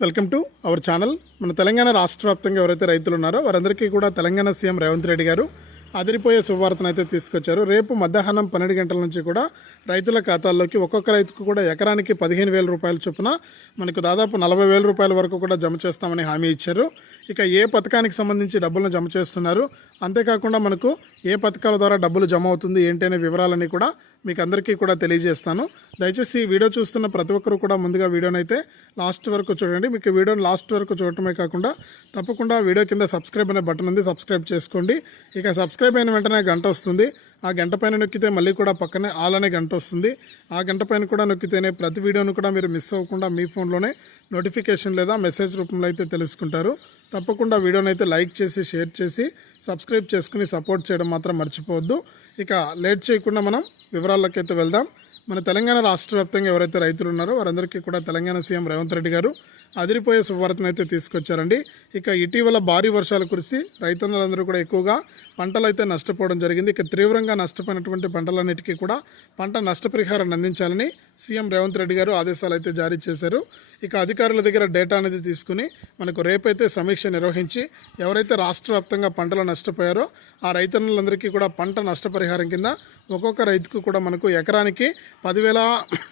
Welcome to our channel. మన తెలంగాణ రాష్ట్ర వ్యాప్తంగా ఎవరైతే రైతులు ఉన్నారో వారందరికీ కూడా తెలంగాణ సీఎం రేవంత్ రెడ్డి గారు అదిరిపోయే శుభవార్తను అయితే తీసుకొచ్చారు. రేపు మధ్యాహ్నం పన్నెండు గంటల నుంచి కూడా రైతుల ఖాతాల్లోకి ఒక్కొక్క రైతుకు కూడా ఎకరానికి పదిహేను వేల రూపాయల చొప్పున మనకు దాదాపు నలభై వేల రూపాయల వరకు కూడా జమ చేస్తామని హామీ ఇచ్చారు. ఇక ఏ పథకానికి సంబంధించి డబ్బులను జమ చేస్తున్నారు? అంతేకాకుండా మనకు ఏ పథకాల ద్వారా డబ్బులు జమ అవుతుంది ఏంటి అనే వివరాలన్నీ కూడా మీకు అందరికీ కూడా తెలియజేస్తాను. దయచేసి వీడియో చూస్తున్న ప్రతి ఒక్కరు కూడా ముందుగా వీడియోని అయితే లాస్ట్ వరకు చూడండి. మీకు వీడియోని లాస్ట్ వరకు చూడటమే కాకుండా తప్పకుండా వీడియో కింద సబ్స్క్రైబ్ అనే బటన్ ఉంది సబ్స్క్రైబ్ చేసుకోండి. ఇక సబ్స్క్రైబ్ అయిన వెంటనే గంట వస్తుంది. ఆ గంట పైన నొక్కితే మళ్ళీ కూడా పక్కనే ఆల్ అనే గంట వస్తుంది. ఆ గంట పైన కూడా నొక్కితేనే ప్రతి వీడియోను కూడా మీరు మిస్ అవ్వకుండా మీ ఫోన్లోనే నోటిఫికేషన్ లేదా మెసేజ్ రూపంలో అయితే తెలుసుకుంటారు. తప్పకుండా వీడియోని అయితే లైక్ చేసి షేర్ చేసి సబ్స్క్రైబ్ చేసుకుని సపోర్ట్ చేయడం మాత్రం మర్చిపోవద్దు. ఇక లేట్ చేయకుండా మనం వివరాలకైతే వెళ్దాం. మన తెలంగాణ రాష్ట్ర వ్యాప్తంగా ఎవరైతే రైతులు ఉన్నారో వారందరికీ కూడా తెలంగాణ సీఎం రేవంత్ రెడ్డి గారు అదిరిపోయే శుభవార్తను అయితే తీసుకొచ్చారండి. ఇక ఇటీవల భారీ వర్షాలు కురిసి రైతన్నలందరూ కూడా ఎక్కువగా పంటలు అయితే నష్టపోవడం జరిగింది. ఇక తీవ్రంగా నష్టపోయినటువంటి పంటలన్నిటికీ కూడా పంట నష్టపరిహారాన్ని అందించాలని సీఎం రేవంత్ రెడ్డి గారు ఆదేశాలు అయితే జారీ చేశారు. ఇక అధికారుల దగ్గర డేటా అనేది తీసుకుని మనకు రేపైతే సమీక్ష నిర్వహించి ఎవరైతే రాష్ట్ర వ్యాప్తంగా పంటలు నష్టపోయారో ఆ రైతన్నులందరికీ కూడా పంట నష్టపరిహారం కింద ఒక్కొక్క రైతుకు కూడా మనకు ఎకరానికి పదివేల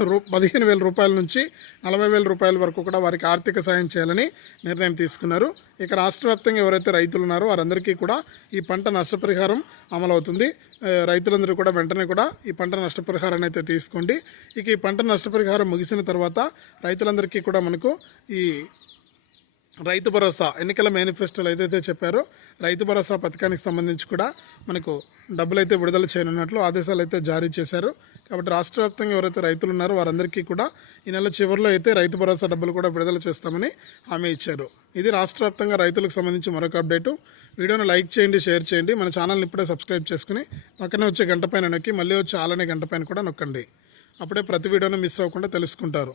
రూ పదిహేను వేల రూపాయల నుంచి నలభై వేల రూపాయల వరకు కూడా వారికి ఆర్థిక సాయం చేయాలని నిర్ణయం తీసుకున్నారు. ఇక రాష్ట్ర వ్యాప్తంగా ఎవరైతే రైతులు ఉన్నారో వారందరికీ కూడా ఈ పంట నష్టపరిహారం అమలవుతుంది. రైతులందరూ కూడా వెంటనే కూడా ఈ పంట నష్టపరిహారాన్ని అయితే తీసుకోండి. ఇక ఈ పంట నష్టపరిహారం ముగిసిన తర్వాత రైతులందరికీ కూడా మనకు ఈ రైతు భరోసా ఎన్నికల మేనిఫెస్టోలో ఏదైతే చెప్పారో రైతు భరోసా పథకానికి సంబంధించి కూడా మనకు డబ్బులు అయితే విడుదల చేయనున్నట్లు ఆదేశాలు అయితే జారీ చేశారు. కాబట్టి రాష్ట్ర వ్యాప్తంగా ఎవరైతే రైతులు ఉన్నారో వారందరికీ కూడా ఈ నెల చివరిలో అయితే రైతు భరోసా డబ్బులు కూడా విడుదల చేస్తామని హామీ ఇచ్చారు. ఇది రాష్ట్ర వ్యాప్తంగా రైతులకు సంబంధించి మరొక అప్డేటు. వీడియోను లైక్ చేయండి షేర్ చేయండి. మన ఛానల్ని ఇప్పుడే సబ్స్క్రైబ్ చేసుకుని పక్కనే వచ్చే గంట పైన నొక్కి మళ్ళీ వచ్చే ఆలనే గంట పైన కూడా నొక్కండి. అప్పుడే ప్రతి వీడియోను మిస్ అవ్వకుండా తెలుసుకుంటారు.